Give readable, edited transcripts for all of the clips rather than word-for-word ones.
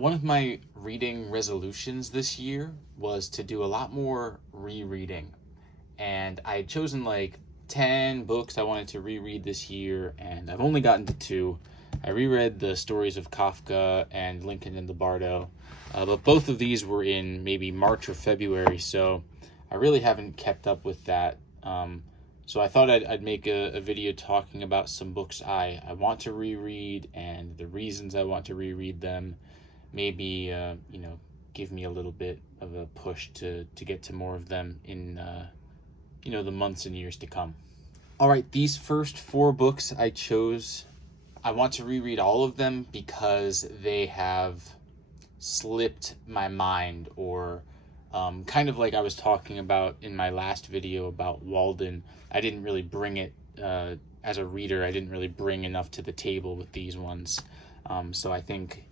One of my reading resolutions this year was to do a lot more rereading. And I had chosen like 10 books I wanted to reread this year, and I've only gotten to 2. I reread the stories of Kafka and Lincoln and the Bardo, but both of these were in maybe March or February, so I really haven't kept up with that. So I thought I'd make a video talking about some books I want to reread and the reasons I want to reread them. Maybe, give me a little bit of a push to get to more of them in, the months and years to come. All right, these first 4 books I chose, I want to reread all of them because they have slipped my mind, or kind of like I was talking about in my last video about Walden. I didn't really bring it, as a reader, I didn't really bring enough to the table with these ones. So I think,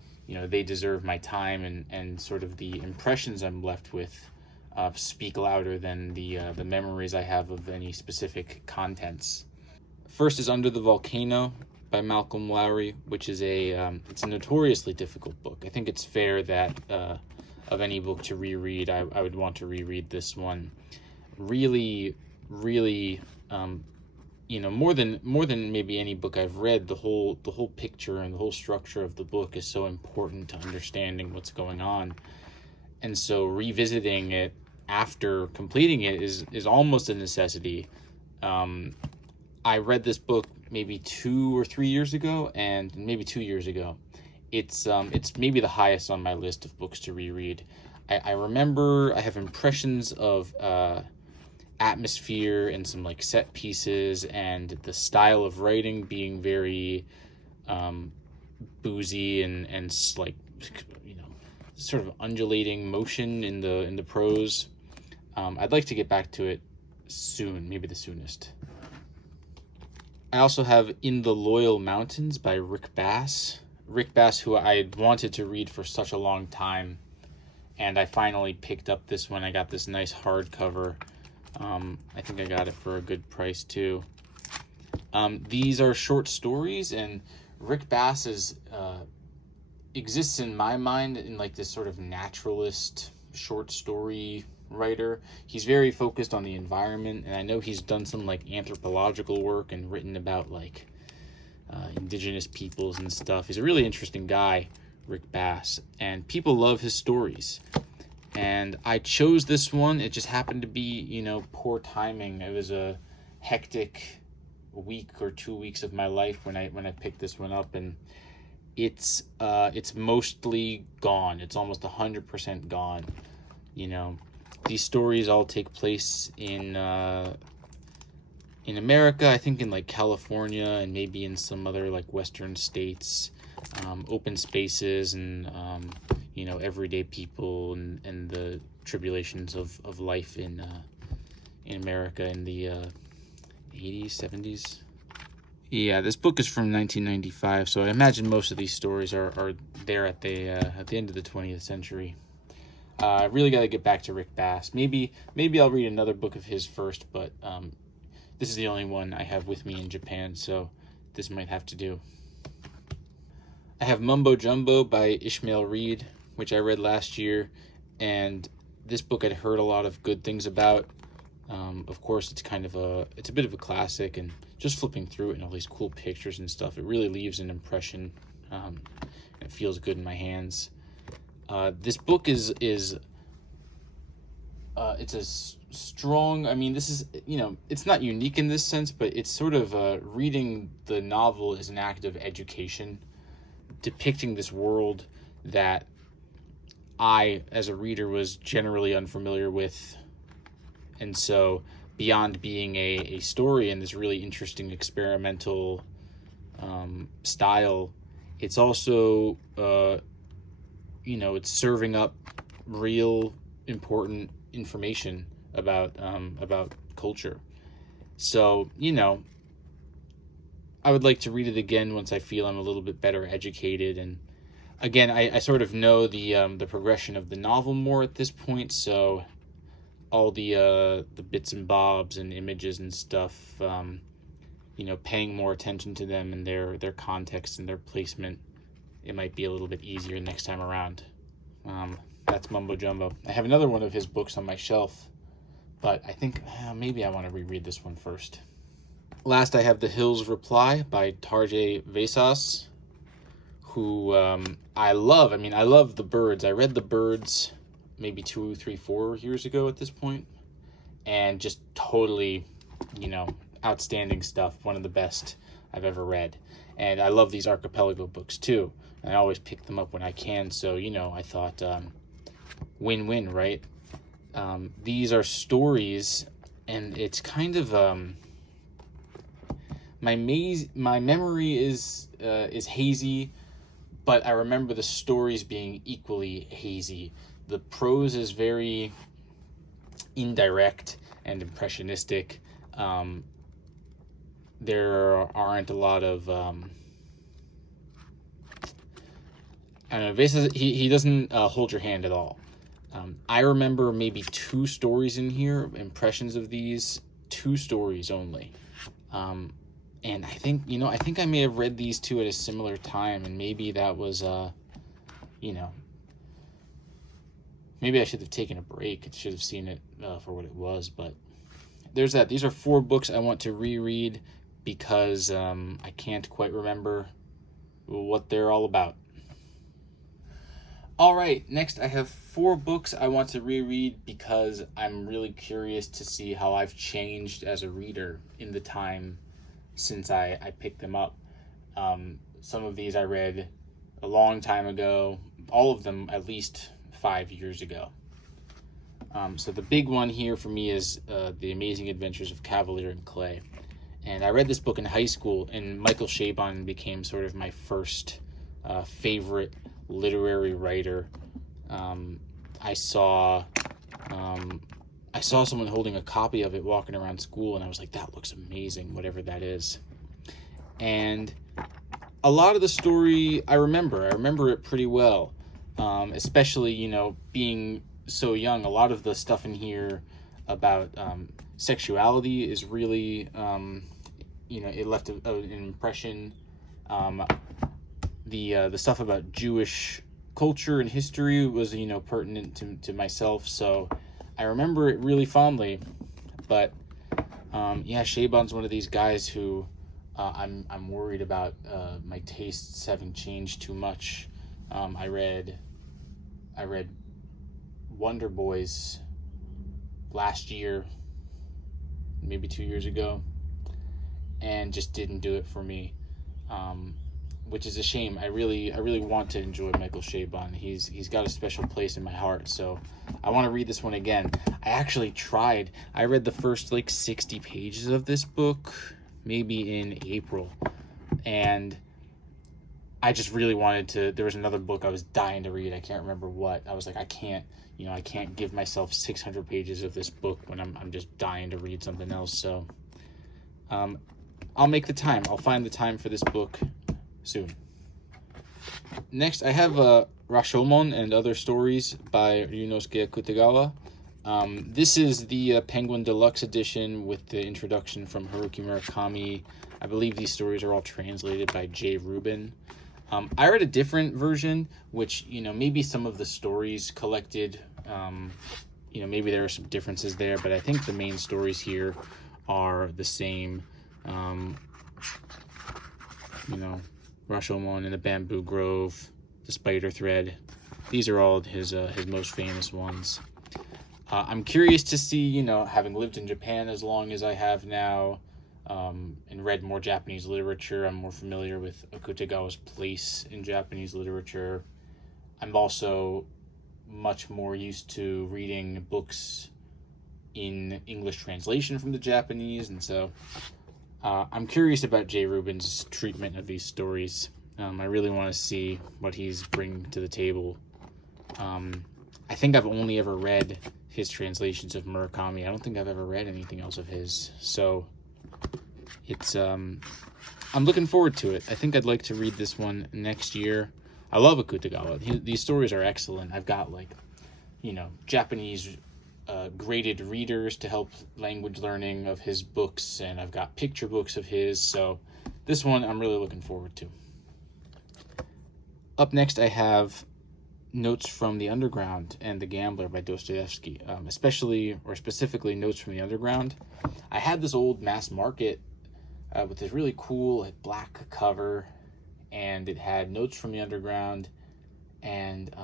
they deserve my time, and sort of the impressions I'm left with speak louder than the memories I have of any specific contents. First is Under the Volcano by Malcolm Lowry, which is it's a notoriously difficult book. I think it's fair that of any book to reread, I would want to reread this one. Really, really, more than maybe any book I've read, the whole picture and the whole structure of the book is so important to understanding what's going on. And so revisiting it after completing it is almost a necessity. I read this book maybe 2 or 3 years ago, and maybe 2 years ago. It's maybe the highest on my list of books to reread. I remember I have impressions of atmosphere and some like set pieces, and the style of writing being very boozy and like, sort of undulating motion in the prose. I'd like to get back to it soon, maybe the soonest. I also have In the Loyal Mountains by Rick Bass. Rick Bass, who I had wanted to read for such a long time, and I finally picked up this one. I got this nice hardcover. I think I got it for a good price too. These are short stories, and Rick Bass exists in my mind in like this sort of naturalist short story writer. He's very focused on the environment, and I know he's done some like anthropological work and written about like indigenous peoples and stuff. He's a really interesting guy, Rick Bass, and people love his stories. And I chose this one. It just happened to be, poor timing. It was a hectic week or 2 weeks of my life when I picked this one up, and it's mostly gone. It's almost 100% gone. These stories all take place in America, I think in like California and maybe in some other like Western states, open spaces and, everyday people and the tribulations of life in America in the 80s, 70s. Yeah, this book is from 1995, so I imagine most of these stories are there at the end of the 20th century. I really got to get back to Rick Bass. Maybe I'll read another book of his first, but this is the only one I have with me in Japan, so this might have to do. I have Mumbo Jumbo by Ishmael Reed, which I read last year, and this book I'd heard a lot of good things about. Of course, it's a bit of a classic, and just flipping through it and all these cool pictures and stuff, it really leaves an impression. It feels good in my hands. This book is it's a strong, this is, it's not unique in this sense, but it's sort of reading the novel as an act of education, depicting this world that I, as a reader, was generally unfamiliar with. And so beyond being a story in this really interesting experimental style, it's also, it's serving up real important information about culture. So, I would like to read it again once I feel I'm a little bit better educated. And again, I sort of know the progression of the novel more at this point, so all the bits and bobs and images and stuff, paying more attention to them and their context and their placement it might be a little bit easier next time around. That's Mumbo Jumbo. I have another one of his books on my shelf, but I think maybe I want to reread this one first. Last, I have The Hill's Reply by Tarjei Vesaas, who I love. I mean, I love The Birds. I read The Birds maybe 2, 3, 4 years ago at this point, and just totally, outstanding stuff. One of the best I've ever read. And I love these archipelago books too. And I always pick them up when I can. So, I thought win-win, right? These are stories, and it's kind of my memory is hazy, but I remember the stories being equally hazy. The prose is very indirect and impressionistic. There aren't a lot of I don't know. He doesn't hold your hand at all. I remember maybe 2 stories in here, impressions of these 2 stories only. And I think I may have read these 2 at a similar time, and maybe that was maybe I should have taken a break. I should have seen it for what it was, but there's that. These are 4 books I want to reread because I can't quite remember what they're all about. All right, next I have 4 books I want to reread because I'm really curious to see how I've changed as a reader in the time since I picked them up. Some of these I read a long time ago, all of them at least 5 years ago. So the big one here for me is The Amazing Adventures of Kavalier and Clay. And I read this book in high school, and Michael Chabon became sort of my first favorite literary writer. I saw someone holding a copy of it walking around school, and I was like, that looks amazing, whatever that is. And a lot of the story I remember it pretty well, especially being so young. A lot of the stuff in here about sexuality is really it left an impression. The stuff about Jewish culture and history was pertinent to myself, so I remember it really fondly. But Chabon's one of these guys who I'm worried about my tastes having changed too much. I read Wonder Boys last year, maybe 2 years ago, and just didn't do it for me. Which is a shame. I really want to enjoy Michael Chabon. He's got a special place in my heart, so I want to read this one again. I actually tried. I read the first 60 pages of this book maybe in April, and I just really wanted to. There was another book I was dying to read. I can't remember what. I was like, I can't give myself 600 pages of this book when I'm just dying to read something else. So I'll make the time. I'll find the time for this book soon. Next, I have Rashomon and Other Stories by Ryunosuke Akutagawa. This is the Penguin Deluxe edition with the introduction from Haruki Murakami. I believe these stories are all translated by J. Rubin. I read a different version, which, maybe some of the stories collected, maybe there are some differences there, but I think the main stories here are the same. Rashomon in the Bamboo Grove, The Spider Thread. These are all his most famous ones. I'm curious to see, having lived in Japan as long as I have now, and read more Japanese literature, I'm more familiar with Akutagawa's place in Japanese literature. I'm also much more used to reading books in English translation from the Japanese, and so I'm curious about J. Rubin's treatment of these stories. I really want to see what he's bringing to the table. I think I've only ever read his translations of Murakami. I don't think I've ever read anything else of his. So it's I'm looking forward to it. I think I'd like to read this one next year. I love Akutagawa. These stories are excellent. I've got Japanese graded readers to help language learning of his books, and I've got picture books of his, so this one I'm really looking forward to. Up next, I have Notes from the Underground and The Gambler by Dostoevsky, specifically Notes from the Underground. I had this old mass market with this really cool black cover, and it had Notes from the Underground and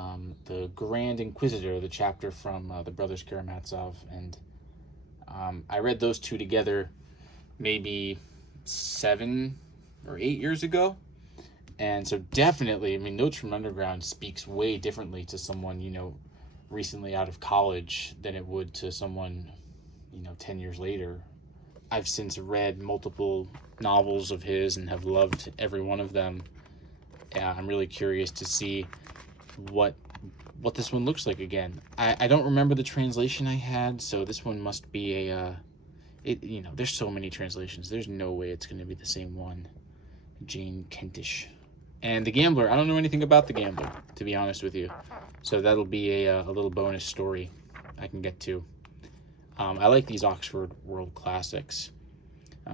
the Grand Inquisitor, the chapter from the Brothers Karamazov. And I read those two together maybe 7 or 8 years ago. And so definitely, I mean, Notes from Underground speaks way differently to someone, recently out of college than it would to someone, 10 years later. I've since read multiple novels of his and have loved every one of them. I'm really curious to see what this one looks like again. I don't remember the translation I had, so this one must be there's so many translations. There's no way it's going to be the same one. Jane Kentish. And The Gambler, I don't know anything about The Gambler, to be honest with you. So that'll be a little bonus story I can get to. I like these Oxford World Classics.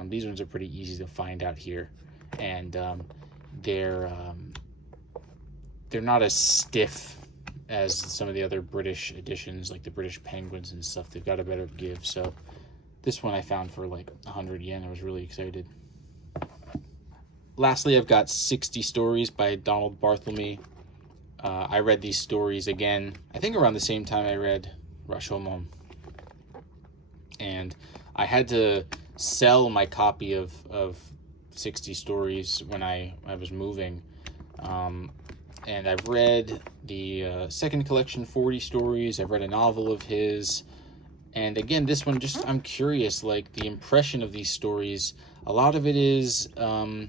These ones are pretty easy to find out here. And they're not as stiff as some of the other British editions, like the British Penguins and stuff. They've got a better give. So this one I found for like 100 yen. I was really excited. Lastly, I've got 60 Stories by Donald Barthelme. I read these stories again, I think around the same time I read Rashomon. And I had to sell my copy of 60 Stories when I was moving. And I've read the second collection, 40 Stories. I've read a novel of his. And again, this one, I'm curious, like the impression of these stories. A lot of it is, I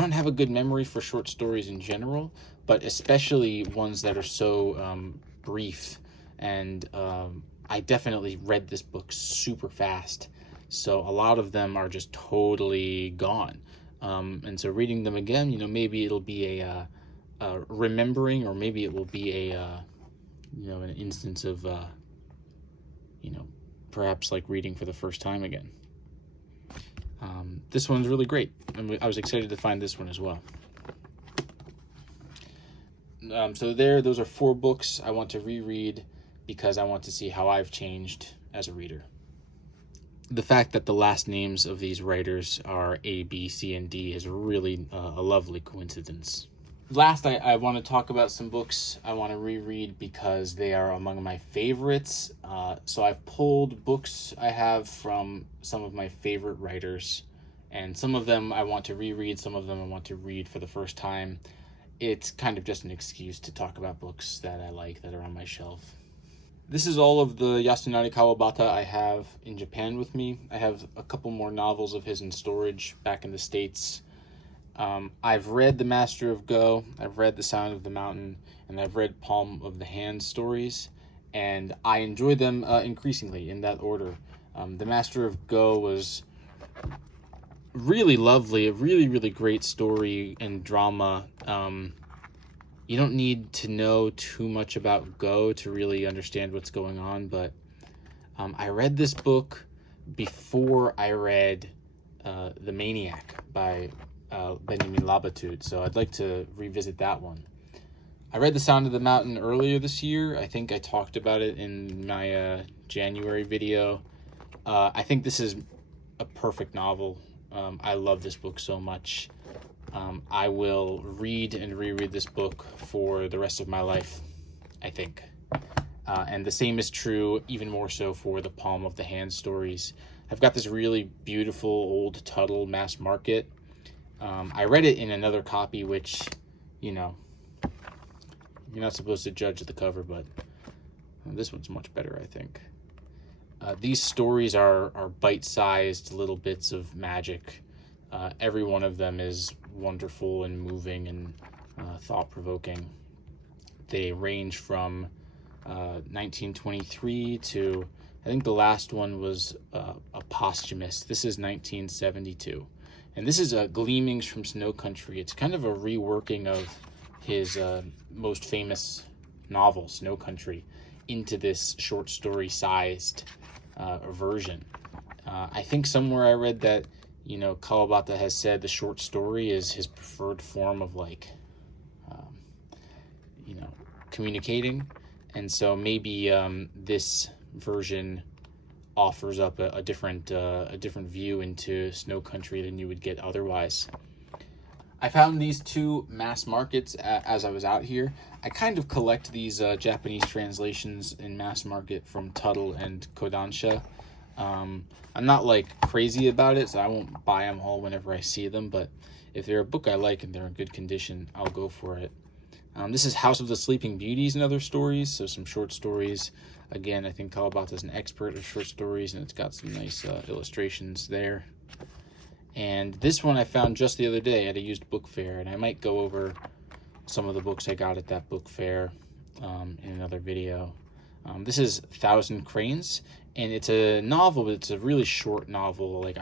don't have a good memory for short stories in general, but especially ones that are so brief. And I definitely read this book super fast. So a lot of them are just totally gone. And so reading them again, maybe it'll be a remembering, or maybe it will be an instance of, perhaps like reading for the first time again. This one's really great, and I was excited to find this one as well. Those are 4 books I want to reread because I want to see how I've changed as a reader. The fact that the last names of these writers are A, B, C, and D is really a lovely coincidence. Last, I want to talk about some books I want to reread because they are among my favorites. So I've pulled books I have from some of my favorite writers, and some of them I want to reread, some of them I want to read for the first time. It's kind of just an excuse to talk about books that I like that are on my shelf. This is all of the Yasunari Kawabata I have in Japan with me. I have a couple more novels of his in storage back in the States. I've read The Master of Go, I've read The Sound of the Mountain, and I've read Palm of the Hand stories, and I enjoy them increasingly in that order. The Master of Go was really lovely, a really, really great story and drama. You don't need to know too much about Go to really understand what's going on, but I read this book before I read The Maniac by Benjamin Labatut, so I'd like to revisit that one. I read The Sound of the Mountain earlier this year. I think I talked about it in my January video. I think this is a perfect novel. I love this book so much. I will read and reread this book for the rest of my life, I think. And the same is true, even more so, for the Palm of the Hand stories. I've got this really beautiful old Tuttle mass market. I read it in another copy, which, you're not supposed to judge the cover, but this one's much better, I think. These stories are bite-sized little bits of magic. Every one of them is wonderful and moving and thought-provoking. They range from 1923 to, I think the last one was a posthumous. This is 1972. And this is Gleamings from Snow Country. It's kind of a reworking of his most famous novel, Snow Country, into this short story-sized version. I think somewhere I read that, Kawabata has said the short story is his preferred form of, communicating. And so maybe this version offers up a different view into Snow Country than you would get otherwise. I found these two mass markets as I was out here. I kind of collect these Japanese translations in mass market from Tuttle and Kodansha. I'm not like crazy about it, so I won't buy them all whenever I see them, but if they're a book I like and they're in good condition, I'll go for it. This is House of the Sleeping Beauties and Other Stories, so some short stories. Again, I think Kawabata is an expert at short stories, and it's got some nice illustrations there. And this one I found just the other day at a used book fair, and I might go over some of the books I got at that book fair in another video. This is 1,000 Cranes, and it's a novel, but it's a really short novel. Like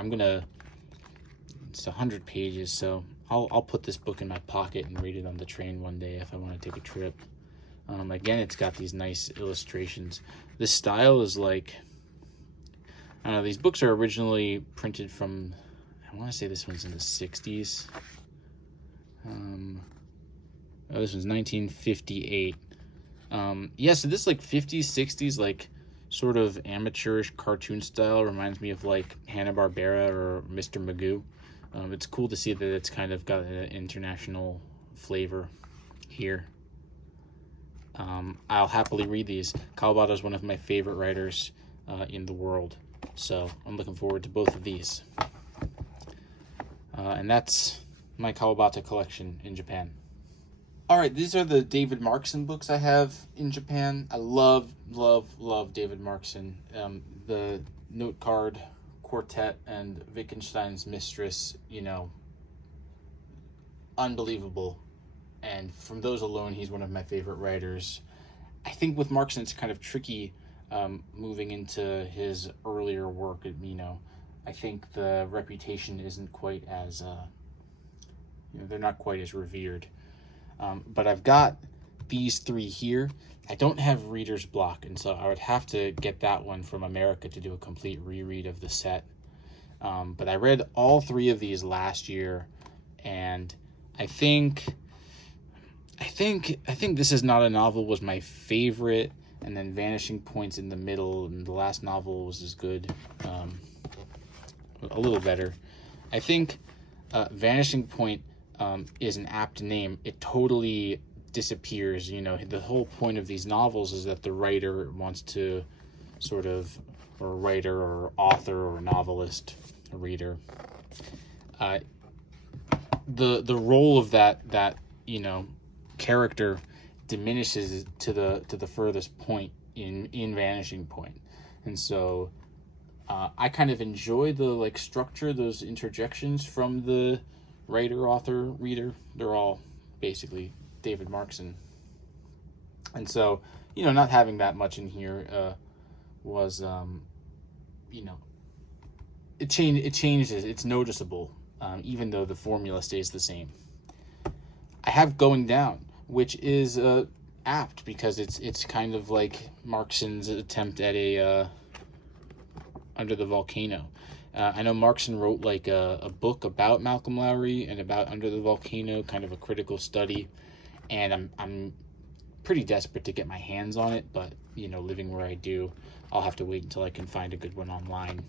it's 100 pages, so I'll put this book in my pocket and read it on the train one day if I want to take a trip. Again, it's got these nice illustrations. This style is like, I don't know, these books are originally printed from, I want to say this one's in the 60s. This one's 1958. Yeah, so this like 50s, 60s, like sort of amateurish cartoon style reminds me of like Hanna-Barbera or Mr. Magoo. It's cool to see that it's kind of got an international flavor here. I'll happily read these. Kawabata is one of my favorite writers in the world, so I'm looking forward to both of these. And that's my Kawabata collection in Japan. All right, these are the David Markson books I have in Japan. I love David Markson. The Note Card Quartet and Wittgenstein's Mistress, unbelievable. And from those alone, he's one of my favorite writers. I think with Markson, it's kind of tricky moving into his earlier work. I think the reputation isn't quite as, they're not quite as revered. But I've got these three here. I don't have reader's block, and so I would have to get that one from America to do a complete reread of the set. But I read all three of these last year, and I think This Is Not a Novel was my favorite, and then Vanishing Point's in the middle, and the last novel was as good, a little better. I think Vanishing Point is an apt name. It totally disappears. The whole point of these novels is that the writer wants to sort of, or writer or author or novelist, a reader, the role of that character diminishes to the furthest point in Vanishing Point. And so I kind of enjoy the structure, those interjections from the writer, author, reader. They're all basically David Markson. And so, not having that much in here was, it changes. It's noticeable, even though the formula stays the same. I have Going Down, which is apt because it's kind of like Markson's attempt at a Under the Volcano. I know Markson wrote a book about Malcolm Lowry and about Under the Volcano, kind of a critical study, and I'm pretty desperate to get my hands on it, but living where I do, I'll have to wait until I can find a good one online.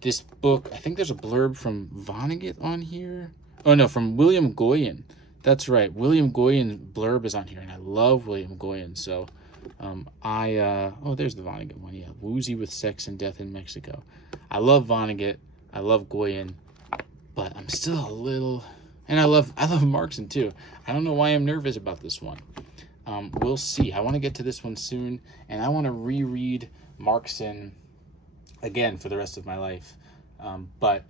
This book, I think there's a blurb from Vonnegut on here. Oh no, from William Goyen. That's right, William Goyen's blurb is on here, and I love William Goyen, so there's the Vonnegut one, yeah. Woozy with Sex and Death in Mexico. I love Vonnegut, I love Goyen, but I'm still a little, and I love Markson too. I don't know why I'm nervous about this one. We'll see. I want to get to this one soon, and I want to reread Markson again for the rest of my life. But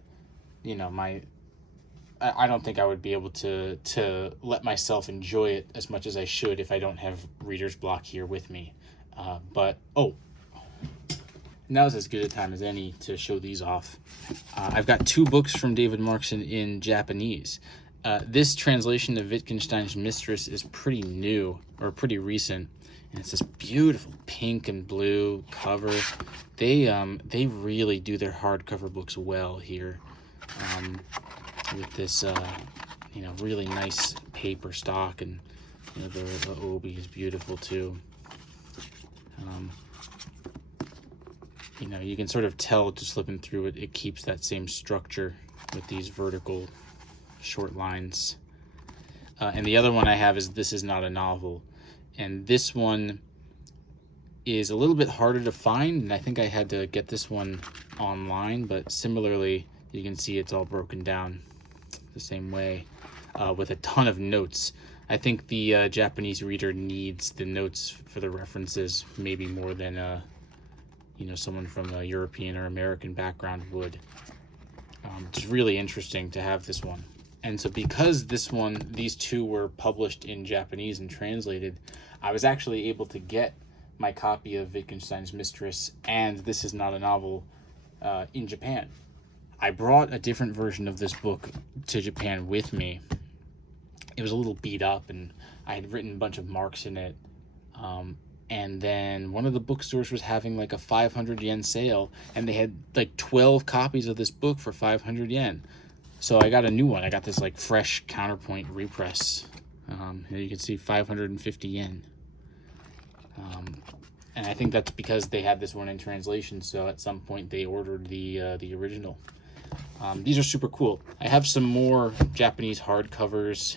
I don't think I would be able to let myself enjoy it as much as I should if I don't have reader's block here with me. Now's as good a time as any to show these off. I've got two books from David Markson in Japanese. This translation of Wittgenstein's Mistress is pretty new, or pretty recent, and it's this beautiful pink and blue cover. They really do their hardcover books well here, with this really nice paper stock and You know, the obi is beautiful too. You know, you can sort of tell just flipping through it, it keeps that same structure with these vertical short lines. And the other one I have is This Is Not a Novel. And this one is a little bit harder to find, and I think I had to get this one online, but similarly, you can see it's all broken down the same way, with a ton of notes. I think the Japanese reader needs the notes for the references maybe more than you know, someone from a European or American background would. It's really interesting to have this one. And so because these two were published in Japanese and translated, I was actually able to get my copy of Wittgenstein's Mistress and This Is Not a Novel in Japan. I brought a different version of this book to Japan with me. It was a little beat up, and I had written a bunch of marks in it. And then one of the bookstores was having like a 500 yen sale, and they had like 12 copies of this book for 500 yen. So I got a new one. I got this like fresh counterpoint repress. Here you can see 550 yen. And I think that's because they had this one in translation, so at some point they ordered the original. These are super cool. I have some more Japanese hardcovers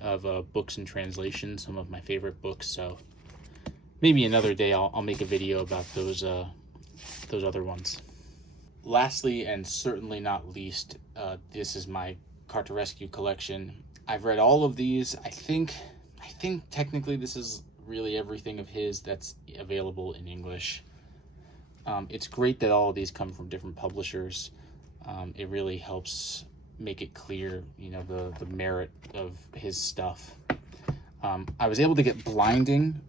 of books in translation, some of my favorite books, so maybe another day I'll make a video about those other ones. Lastly, and certainly not least, this is my Cartarescu collection. I've read all of these. I think technically this is really everything of his that's available in English. It's great that all of these come from different publishers. It really helps make it clear, you know, the merit of his stuff. I was able to get Blinding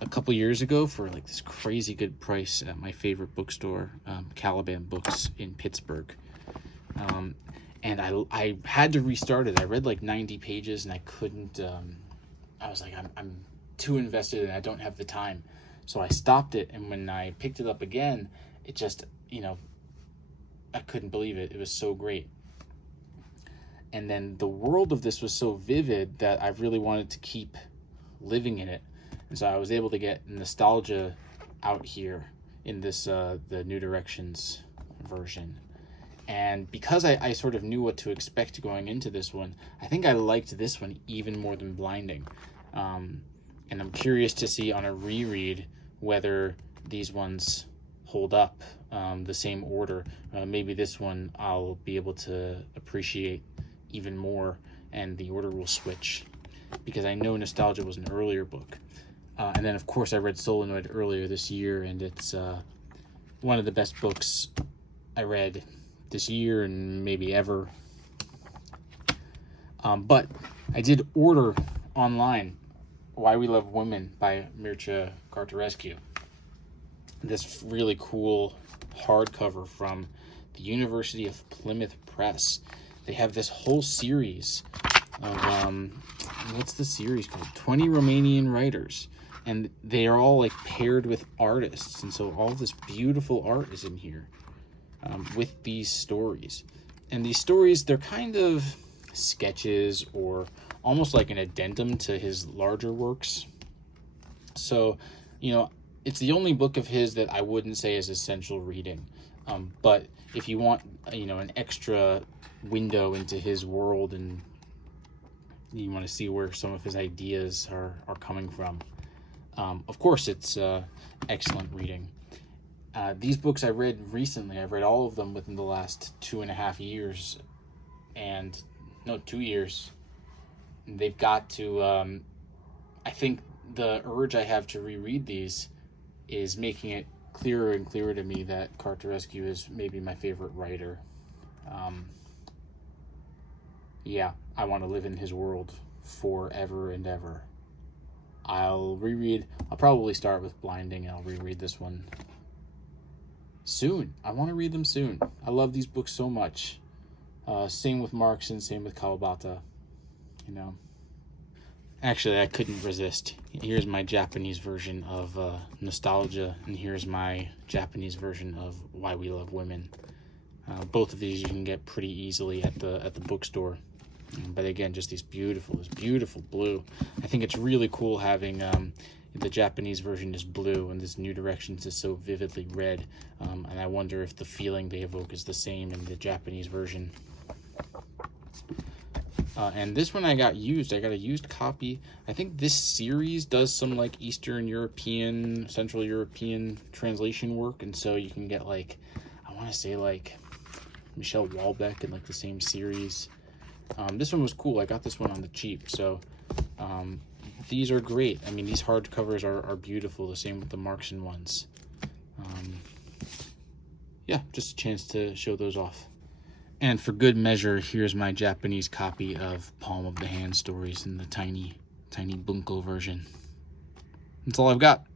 a couple years ago for like this crazy good price at my favorite bookstore, Caliban Books in Pittsburgh. And I had to restart it. I read like 90 pages and I couldn't, I was like, I'm too invested and I don't have the time. So I stopped it, and when I picked it up again, it just, you know, I couldn't believe it. It was so great. And then the world of this was so vivid that I really wanted to keep living in it. And so I was able to get nostalgia out here in this, the New Directions version. And because I sort of knew what to expect going into this one, I think I liked this one even more than Blinding. And I'm curious to see on a reread whether these ones hold up the same order. Maybe this one I'll be able to appreciate even more, and the order will switch, because I know Nostalgia was an earlier book. And then, of course, I read Solenoid earlier this year, and it's one of the best books I read this year and maybe ever. But I did order online Why We Love Women by Mircea Cartarescu. This really cool hardcover from the University of Plymouth Press. They have this whole series of, what's the series called? 20 Romanian writers. And they are all like paired with artists. And so all this beautiful art is in here with these stories. And these stories, they're kind of sketches or almost like an addendum to his larger works. So, you know, it's the only book of his that I wouldn't say is essential reading. But if you want, you know, an extra window into his world and you want to see where some of his ideas are coming from, of course, it's excellent reading. These books I read recently. I've read all of them within the last 2.5 years. And, no, 2 years. They've got to, I think the urge I have to reread these is making it clearer and clearer to me that Cartarescu is maybe my favorite writer. Yeah, I want to live in his world forever and ever. I'll probably start with Blinding, and I'll reread this one soon. I want to read them soon. I love these books so much. Same with Markson, same with Kawabata, you know. Actually, I couldn't resist. Here's my Japanese version of Nostalgia, and here's my Japanese version of Why We Love Women. Both of these you can get pretty easily at the bookstore. But again, just this beautiful blue. I think it's really cool having the Japanese version is blue and this New Directions is so vividly red. And I wonder if the feeling they evoke is the same in the Japanese version. And this one I got a used copy. I think this series does some like Eastern European, Central European translation work, and so you can get like, I want to say like Michelle Houellebecq in like the same series. This one was cool. I got this one on the cheap, so these are great. I mean, these hardcovers are beautiful. The same with the Markson ones. Yeah, just a chance to show those off. And for good measure, here's my Japanese copy of Palm of the Hand stories in the tiny bunko version. That's all I've got.